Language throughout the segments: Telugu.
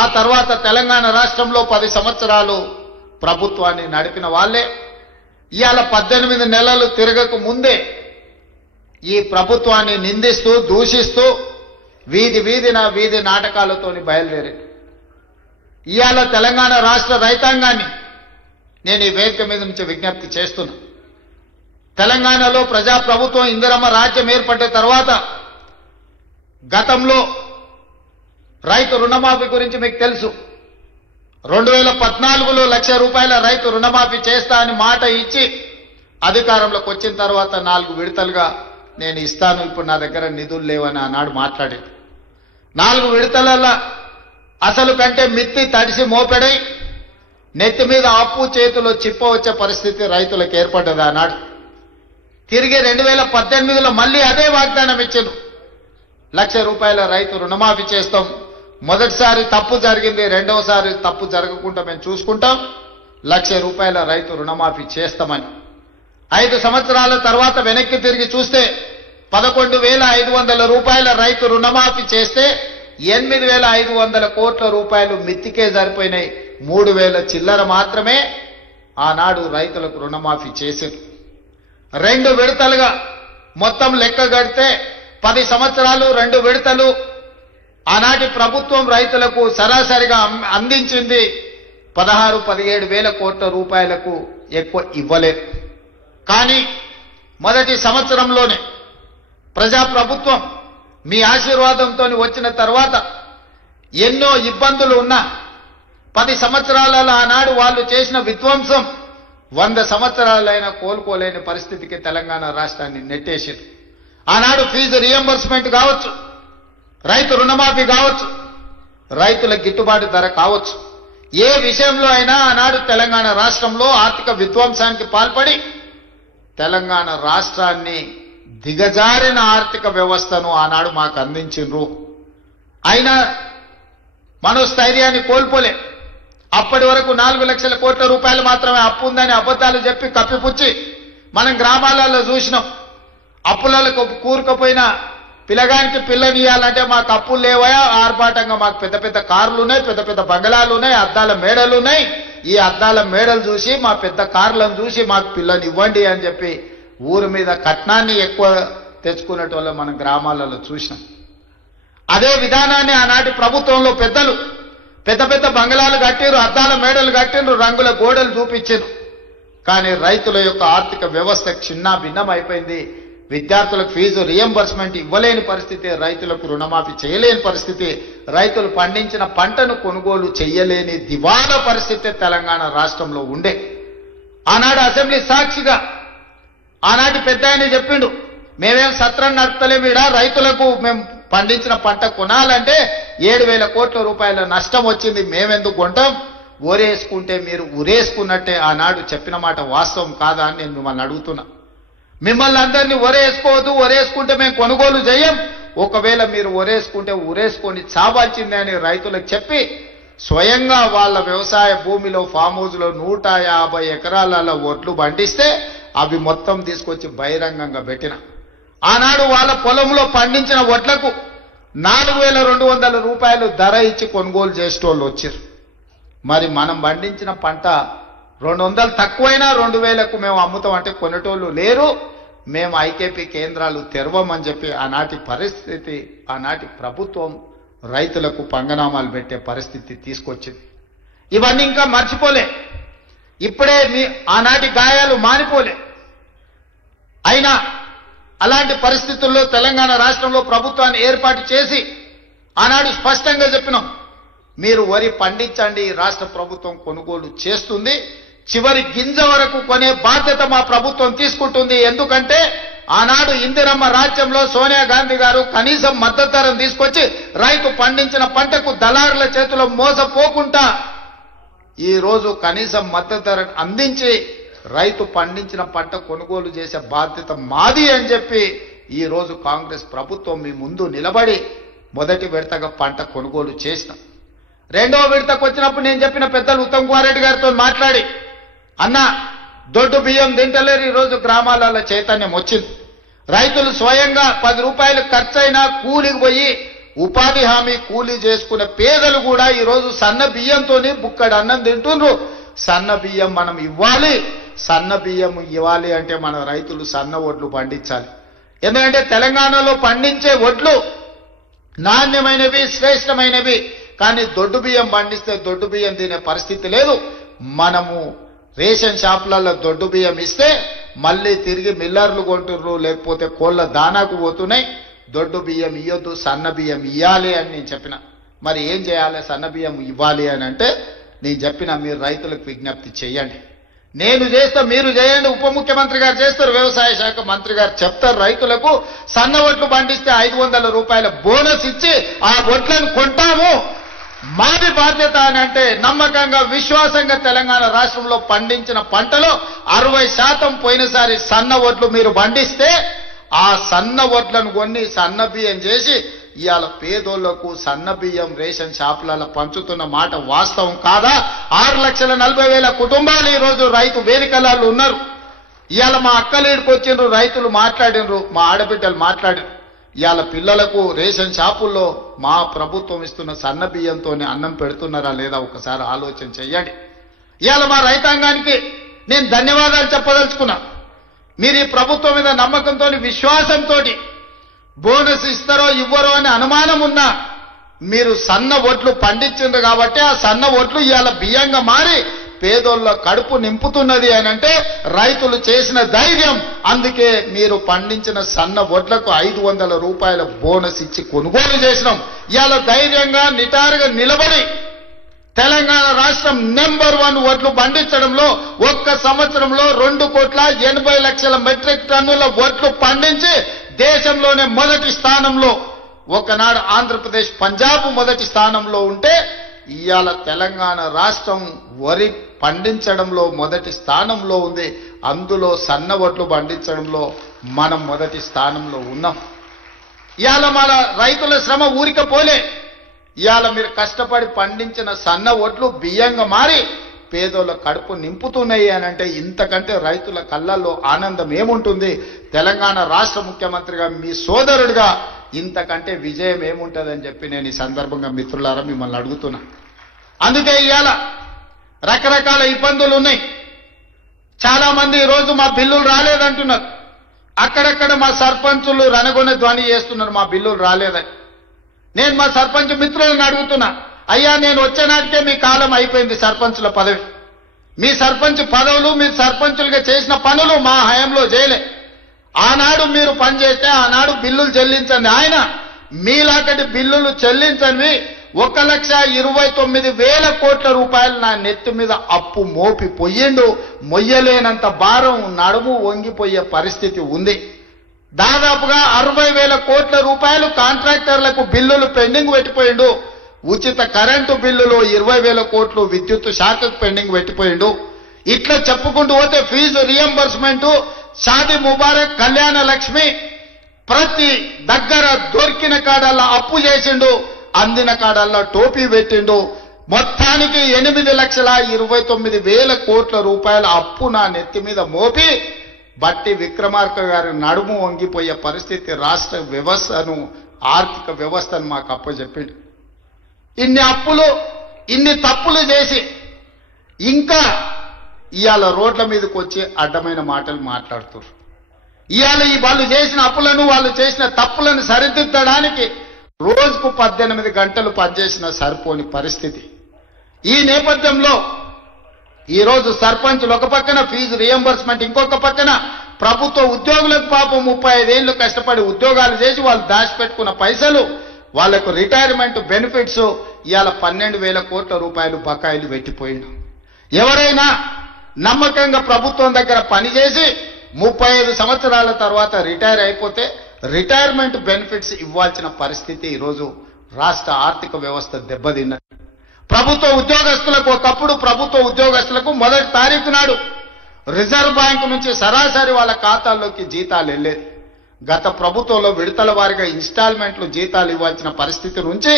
ఆ తర్వాత తెలంగాణ రాష్ట్రంలో 10 సంవత్సరాలు ప్రభుత్వాన్ని నడిపిన వాళ్ళే ఇవాళ 18 నెలలు తిరగక ముందే ఈ ప్రభుత్వాన్ని నిందిస్తూ దూషిస్తూ వీధి నాటకాలతోని బయలుదేరారు. ఇవాళ తెలంగాణ రాష్ట్ర రైతాంగాన్ని నేను ఈ వేదిక మీద నుంచి విజ్ఞప్తి చేస్తున్నా. తెలంగాణలో ప్రజాప్రభుత్వం ఇందిరమ్మ రాజ్యం ఏర్పడ్డ తర్వాత గతంలో రైతు రుణమాఫీ గురించి మీకు తెలుసు. 2014లో ₹1,00,000 రైతు రుణమాఫీ చేస్తా అని మాట ఇచ్చి అధికారంలోకి వచ్చిన తర్వాత 4 విడతలుగా నేను ఇస్తాను, ఇప్పుడు నా దగ్గర నిధులు లేవని ఆనాడు మాట్లాడాడు. 4 విడతల అసలు కంటే మిత్తి తడిసి మోపెడై నెత్తి మీద అప్పు చేతిలో చిప్ప వచ్చే పరిస్థితి రైతులకు ఏర్పడ్డది ఆనాడు. తిరిగి 2018లో మళ్ళీ అదే వాగ్దానం ఇచ్చారు. ₹1,00,000 రైతు రుణమాఫీ చేస్తాం, మొదటిసారి తప్పు జరిగింది, రెండవసారి తప్పు జరగకుండా మేము చూసుకుంటాం, ₹1,00,000 రైతు రుణమాఫీ చేస్తామని. 5 సంవత్సరాల తర్వాత వెనక్కి తిరిగి చూస్తే 11,500 రైతు రుణమాఫీ చేస్తే 8,500 కోట్ల రూపాయలు మిత్తికే సరిపోయినాయి. 3,000 చిల్లర మాత్రమే ఆనాడు రైతులకు రుణమాఫీ చేశారు. 2 విడతలుగా మొత్తం లెక్క గడితే 10 సంవత్సరాలు 2 విడతలు ఆనాటి ప్రభుత్వం రైతులకు సరాసరిగా అందించింది 16-17 వేల కోట్ల రూపాయలకు ఎక్కువ ఇవ్వలేదు. కానీ మొదటి సంవత్సరంలోనే ప్రజాప్రభుత్వం మీ ఆశీర్వాదంతో వచ్చిన తర్వాత ఎన్నో ఇబ్బందులు ఉన్నా 10 సంవత్సరాలలో ఆనాడు వాళ్ళు చేసిన విధ్వంసం 100 సంవత్సరాలైనా కోలుకోలేని పరిస్థితికి తెలంగాణ రాష్ట్రాన్ని నెట్టేశారు. ఆనాడు ఫీజు రియంబర్స్మెంట్ కావచ్చు, రైతు రుణమాఫీ కావచ్చు, రైతుల గిట్టుబాటు ధర కావచ్చు, ఏ విషయంలో అయినా ఆనాడు తెలంగాణ రాష్ట్రంలో ఆర్థిక విధ్వంసానికి పాల్పడి తెలంగాణ రాష్ట్రాన్ని దిగజారిన ఆర్థిక వ్యవస్థను ఆనాడు మాకు అందించిండ్రు. అయినా మనోస్థైర్యాన్ని కోల్పోలే. అప్పటి వరకు 4 లక్షల కోట్ల రూపాయలు మాత్రమే అప్పు ఉందని అబద్ధాలు చెప్పి కప్పిపుచ్చి మనం గ్రామాలలో చూసినాం. అప్పులకు కూరుకుపోయిన పిల్లగానికి పిల్లనియాలంటే మాకు అప్పులు లేవయా, ఆర్భాటంగా మాకు పెద్ద పెద్ద కార్లు ఉన్నాయి, పెద్ద పెద్ద బంగళాలు ఉన్నాయి, అద్దాల మేడలు ఉన్నాయి. ఈ అద్దాల మేడలు చూసి మా పెద్ద కార్లను చూసి మాకు పిల్లని ఇవ్వండి అని చెప్పి ఊరి మీద కట్నాన్ని ఎక్కువ తెచ్చుకునేటోళ్ళు మనం గ్రామాలలో చూసినాం. అదే విధానాన్ని ఆనాటి ప్రభుత్వంలో పెద్దలు పెద్ద పెద్ద బంగళాలు కట్టిరు, అద్దాల మేడలు కట్టిరు, రంగుల గోడలు చూపించారు. కానీ రైతుల యొక్క ఆర్థిక వ్యవస్థ చిన్న భిన్నం అయిపోయింది. విద్యార్థులకు ఫీజు రియంబర్స్మెంట్ ఇవ్వలేని పరిస్థితి, రైతులకు రుణమాఫీ చేయలేని పరిస్థితి, రైతులు పండించిన పంటను కొనుగోలు చేయలేని దివాలా పరిస్థితి తెలంగాణ రాష్ట్రంలో ఉండే. ఆనాడు అసెంబ్లీ సాక్షిగా ఆనాటి పెద్ద ఆయన చెప్పిండు, మేమేం సత్రం నడపలేమిడా, రైతులకు మేము పండించిన పంట కొనాలంటే 7,000 కోట్ల రూపాయల నష్టం వచ్చింది, మేమెందుకు కొంటాం, ఊరేసుకుంటే మీరు ఊరేసుకున్నట్టే. ఆనాడు చెప్పిన మాట వాస్తవం కాదా అని నేను మిమ్మల్ని అడుగుతున్నా. మిమ్మల్ని అందరినీ ఒరేసుకోవద్దు, ఒరేసుకుంటే మేము కొనుగోలు చేయం, ఒకవేళ మీరు ఒరేసుకుంటే ఊరేసుకొని చావాల్సిందే అని రైతులకు చెప్పి స్వయంగా వాళ్ళ వ్యవసాయ భూమిలో ఫామ్ హౌస్లో 150 ఎకరాలలో ఒడ్లు పండిస్తే అవి మొత్తం తీసుకొచ్చి బహిరంగంగా పెట్టిన. ఆనాడు వాళ్ళ పొలంలో పండించిన వడ్లకు 4,200 రూపాయలు ధర ఇచ్చి కొనుగోలు చేసేటోళ్ళు వచ్చారు. మరి మనం పండించిన పంట 200 తక్కువైనా 2,000కు మేము అమ్ముతాం అంటే కొనేటోళ్ళు లేరు. మేము ఐకేపీ కేంద్రాలు తెరవమని చెప్పి ఆనాటి పరిస్థితి, ఆనాటి ప్రభుత్వం రైతులకు పంగనామాలు పెట్టే పరిస్థితి తీసుకొచ్చింది. ఇవన్నీ ఇంకా మర్చిపోలే, ఇప్పుడే ఆనాటి గాయాలు మానిపోలే. అయినా అలాంటి పరిస్థితుల్లో తెలంగాణ రాష్ట్రంలో ప్రభుత్వాన్ని ఏర్పాటు చేసి ఆనాడు స్పష్టంగా చెప్పినాం, మీరు వరి పండించండి, రాష్ట్ర ప్రభుత్వం కొనుగోలు చేస్తుంది, చివరి గింజ వరకు కొనే బాధ్యత మా ప్రభుత్వం తీసుకుంటుంది. ఎందుకంటే ఆనాడు ఇందిరమ్మ రాజ్యంలో సోనియా గాంధీ గారు కనీసం మద్దతు ధరను తీసుకొచ్చి రైతు పండించిన పంటకు దళారుల చేతిలో మోసపోకుండా ఈ రోజు కనీసం మద్దతు ధర అందించి రైతు పండించిన పంట కొనుగోలు చేసే బాధ్యత మాది అని చెప్పి ఈ రోజు కాంగ్రెస్ ప్రభుత్వం మీ ముందు నిలబడి మొదటి విడతగా పంట కొనుగోలు చేసినాం. రెండవ విడతకు వచ్చినప్పుడు నేను చెప్పిన పెద్దలు ఉత్తమ్ కుమార్ రెడ్డి గారితో మాట్లాడి, అన్న దొడ్డు బియ్యం తింటలేరు, ఈరోజు గ్రామాలలో చైతన్యం వచ్చింది. రైతులు స్వయంగా 10 రూపాయలు ఖర్చైనా కూలికి పోయి ఉపాధి హామీ కూలీ చేసుకునే పేదలు కూడా ఈరోజు సన్న బియ్యంతోనే బుక్కడు అన్నం తింటుండ్రు. సన్న బియ్యం మనం ఇవ్వాలి. సన్న బియ్యం ఇవ్వాలి అంటే మన రైతులు సన్న వడ్లు పండించాలి. ఎందుకంటే తెలంగాణలో పండించే వడ్లు నాణ్యమైనవి, శ్రేష్టమైనవి. కానీ దొడ్డు బియ్యం పండిస్తే దొడ్డు బియ్యం తినే పరిస్థితి లేదు. మనము రేషన్ షాపులలో దొడ్డు బియ్యం ఇస్తే మళ్ళీ తిరిగి మిల్లర్లు కొంటుర్రు, లేకపోతే కోళ్ళ దానాకు పోతున్నాయి. దొడ్డు బియ్యం ఇయ్యొద్దు, సన్న బియ్యం ఇవ్వాలి అని నేను చెప్పిన. మరి ఏం చేయాలి? సన్న బియ్యం ఇవ్వాలి అని అంటే నేను చెప్పిన మీరు రైతులకు విజ్ఞప్తి చేయండి. నేను చేస్తా, మీరు చేయండి. ఉప ముఖ్యమంత్రి గారు చేస్తారు, వ్యవసాయ శాఖ మంత్రి గారు చెప్తారు. రైతులకు సన్న వడ్లు పండిస్తే 500 రూపాయల బోనస్ ఇచ్చి ఆ వడ్లను కొంటాము. మాది బాధ్యత అని అంటే నమ్మకంగా, విశ్వాసంగా తెలంగాణ రాష్ట్రంలో పండించిన పంటలో 60% పోయినసారి సన్న వడ్లు మీరు పండిస్తే ఆ సన్న వడ్లను కొన్ని సన్న బియ్యం చేసి ఇవాళ పేదోళ్లకు సన్న బియ్యం రేషన్ షాపులలో పంచుతున్న మాట వాస్తవం కాదా? 6,40,000 కుటుంబాలు ఈరోజు రైతు వేదికలలో ఉన్నారు. ఇవాళ మా అక్కలీడికి వచ్చిండ్రు, రైతులు మాట్లాడినరు, మా ఆడబిడ్డలు మాట్లాడారు. ఇవాళ పిల్లలకు రేషన్ షాపుల్లో మా ప్రభుత్వం ఇస్తున్న సన్న బియ్యంతోనే అన్నం పెడుతున్నారా లేదా ఒకసారి ఆలోచన చెయ్యండి. ఇవాళ మా రైతాంగానికి నేను ధన్యవాదాలు చెప్పదలుచుకున్నా. మీరు ఈ ప్రభుత్వం మీద నమ్మకంతో, విశ్వాసంతో బోనస్ ఇస్తారో ఇవ్వరో అని అనుమానం ఉన్నా మీరు సన్న వడ్లు పండించిండ్రు కాబట్టి ఆ సన్న వడ్లు ఇవాళ బియ్యంగా మారి పేదోళ్ళ కడుపు నింపుతున్నది అని అంటే రైతులు చేసిన ధైర్యం. అందుకే మీరు పండించిన సన్న వడ్లకు 500 రూపాయల బోనస్ ఇచ్చి కొనుగోలు చేసినాం. ఇవాళ ధైర్యంగా నిటారుగా నిలబడి తెలంగాణ రాష్ట్రం నెంబర్ 1 వడ్లు పండించడంలో ఒక్క సంవత్సరంలో 2,80,00,000 మెట్రిక్ టన్నుల వడ్లు పండించి దేశంలోనే మొదటి స్థానంలో, ఒకనాడు ఆంధ్రప్రదేశ్, పంజాబ్ మొదటి స్థానంలో ఉంటే ఇవాళ తెలంగాణ రాష్ట్రం వరి పండించడంలో మొదటి స్థానంలో ఉంది. అందులో సన్న వడ్లు పండించడంలో మనం మొదటి స్థానంలో ఉన్నాం. ఇవాళ మన రైతుల శ్రమ ఊరికపోలే. ఇవాళ మీరు కష్టపడి పండించిన సన్న వడ్లు బియ్యంగా మారి పేదోళ్ళ కడుపు నింపుతున్నాయి అని అంటే ఇంతకంటే రైతుల కళ్ళల్లో ఆనందం ఏముంటుంది? తెలంగాణ రాష్ట్ర ముఖ్యమంత్రిగా, మీ సోదరుడిగా ఇంతకంటే విజయం ఏముంటుందని చెప్పి నేను ఈ సందర్భంగా మిత్రులారా మిమ్మల్ని అడుగుతున్నా. అందుకే ఇవాళ రకరకాల ఇబ్బందులు ఉన్నాయి. చాలా మంది ఈరోజు మా బిల్లులు రాలేదంటున్నారు. అక్కడక్కడ మా సర్పంచులు రణగొన ధ్వని చేస్తున్నారు మా బిల్లులు రాలేదని. నేను మా సర్పంచ్ మిత్రులను అడుగుతున్నా, అయ్యా నేను వచ్చే నాటికే మీ కాలం అయిపోయింది సర్పంచుల పదవి. మీ సర్పంచ్ పదవులు, మీ సర్పంచులుగా చేసిన పనులు మా హయాంలో చేయలే. ఆనాడు మీరు పనిచేస్తే ఆనాడు బిల్లులు చెల్లించండి. ఆయన మీలాంటి బిల్లులు చెల్లించని 1,29,000 కోట్ల రూపాయలు నా నెత్తి మీద అప్పు మోపి పొయ్యిండు. మొయ్యలేనంత భారం, నడుము వంగిపోయే పరిస్థితి ఉంది. దాదాపుగా 60,000 కోట్ల రూపాయలు కాంట్రాక్టర్లకు బిల్లులు పెండింగ్ పెట్టిపోయిండు. ఉచిత కరెంటు బిల్లులు 20,000 కోట్లు విద్యుత్ శాఖకు పెండింగ్ పెట్టిపోయిండు. ఇట్లా చెప్పుకుంటూ పోతే ఫీజు రియంబర్స్మెంట్, షాదీ ముబారక్, కళ్యాణ లక్ష్మి ప్రతి దగ్గర దొరికిన కాడల్లా అప్పు చేసిండు, అందిన కాడల్లా టోపీ పెట్టిండు. మొత్తానికి 8,29,000 కోట్ల రూపాయల అప్పు నా నెత్తి మీద మోపి బట్టి విక్రమార్క గారి నడుము వంగిపోయే పరిస్థితి రాష్ట్ర వ్యవస్థను, ఆర్థిక వ్యవస్థను మాకు అప్పచెప్పిండు. ఇన్ని అప్పులు, ఇన్ని తప్పులు చేసి ఇంకా ఇవాళ రోడ్ల మీదకి వచ్చి అడ్డమైన మాటలు మాట్లాడుతున్నారు. ఇవాళ వాళ్ళు చేసిన అప్పులను, వాళ్ళు చేసిన తప్పులను సరిదిద్దడానికి రోజుకు 18 గంటలు పనిచేసిన సరిపోని పరిస్థితి. ఈ నేపథ్యంలో ఈరోజు సర్పంచులు ఒక పక్కన ఫీజు రియంబర్స్మెంట్, ఇంకొక పక్కన ప్రభుత్వ ఉద్యోగులకు పాపం 35 ఏళ్లు కష్టపడి ఉద్యోగాలు చేసి వాళ్ళు దాచిపెట్టుకున్న పైసలు, వాళ్లకు రిటైర్మెంట్ బెనిఫిట్స్ ఇవాళ 12,000 కోట్ల రూపాయలు బకాయిలు పెట్టిపోయిండు. ఎవరైనా నమ్మకంగా ప్రభుత్వం దగ్గర పనిచేసి 35 సంవత్సరాల తర్వాత రిటైర్ అయిపోతే రిటైర్మెంట్ బెనిఫిట్స్ ఇవ్వాల్సిన పరిస్థితి ఈరోజు రాష్ట్ర ఆర్థిక వ్యవస్థ దెబ్బతిన్నది. ప్రభుత్వ ఉద్యోగస్తులకు, ఒకప్పుడు ప్రభుత్వ ఉద్యోగస్తులకు 1వ తారీఖు నాడు రిజర్వ్ బ్యాంకు నుంచి సరాసరి వాళ్ళ ఖాతాల్లోకి జీతాలు వెళ్ళేది. గత ప్రభుత్వంలో విడతల వారిగా ఇన్స్టాల్మెంట్లు జీతాలు ఇవ్వాల్సిన పరిస్థితి నుంచి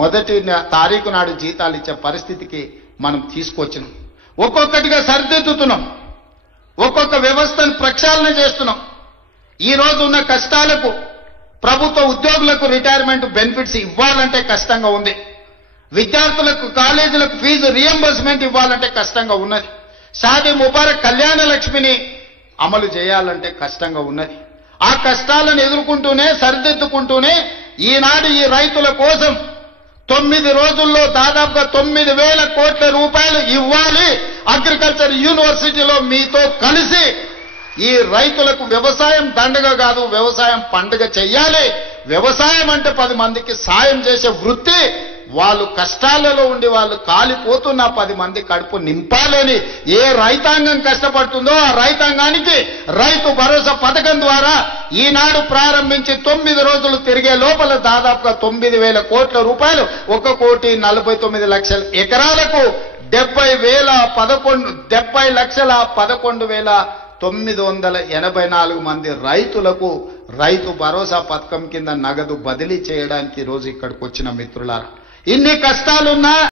1వ తారీఖు నాడు జీతాలు ఇచ్చే పరిస్థితికి మనం తీసుకొచ్చినాం. ఒక్కొక్కటిగా సరిదిద్దుతున్నాం, ఒక్కొక్క వ్యవస్థను ప్రక్షాళన చేస్తున్నాం. ఈ రోజు ఉన్న కష్టాలకు ప్రభుత్వ ఉద్యోగులకు రిటైర్మెంట్ బెనిఫిట్స్ ఇవ్వాలంటే కష్టంగా ఉంది. విద్యార్థులకు కాలేజీలకు ఫీజు రియంబర్స్మెంట్ ఇవ్వాలంటే కష్టంగా ఉన్నది. షాదీ ముబారక్ కళ్యాణ లక్ష్మిని అమలు చేయాలంటే కష్టంగా ఉన్నది. ఆ కష్టాలను ఎదుర్కొంటూనే సరిదిద్దుకుంటూనే ఈనాడు ఈ రైతుల కోసం 9 రోజుల్లో దాదాపుగా 9,000 కోట్ల రూపాయలు ఇవ్వాలి. అగ్రికల్చర్ యూనివర్సిటీలో మీతో కలిసి ఈ రైతులకు వ్యవసాయం దండగ కాదు, వ్యవసాయం పండుగ చెయ్యాలి. వ్యవసాయం అంటే 10 మందికి సాయం చేసే వృత్తి. వాళ్ళు కష్టాలలో ఉండి వాళ్ళు కాలిపోతున్న 10 మంది కడుపు నింపాలని ఏ రైతాంగం కష్టపడుతుందో ఆ రైతాంగానికి రైతు భరోసా పథకం ద్వారా ఈనాడు ప్రారంభించి 9 రోజులు తిరిగే లోపల దాదాపుగా 9,000 కోట్ల రూపాయలు 1,49,00,000 ఎకరాలకు 70,11,984 మంది రైతులకు రైతు భరోసా పథకం కింద నగదు బదిలీ చేయడానికి రోజు ఇక్కడికి వచ్చిన మిత్రులారా, ఇన్ని కష్టాలున్నా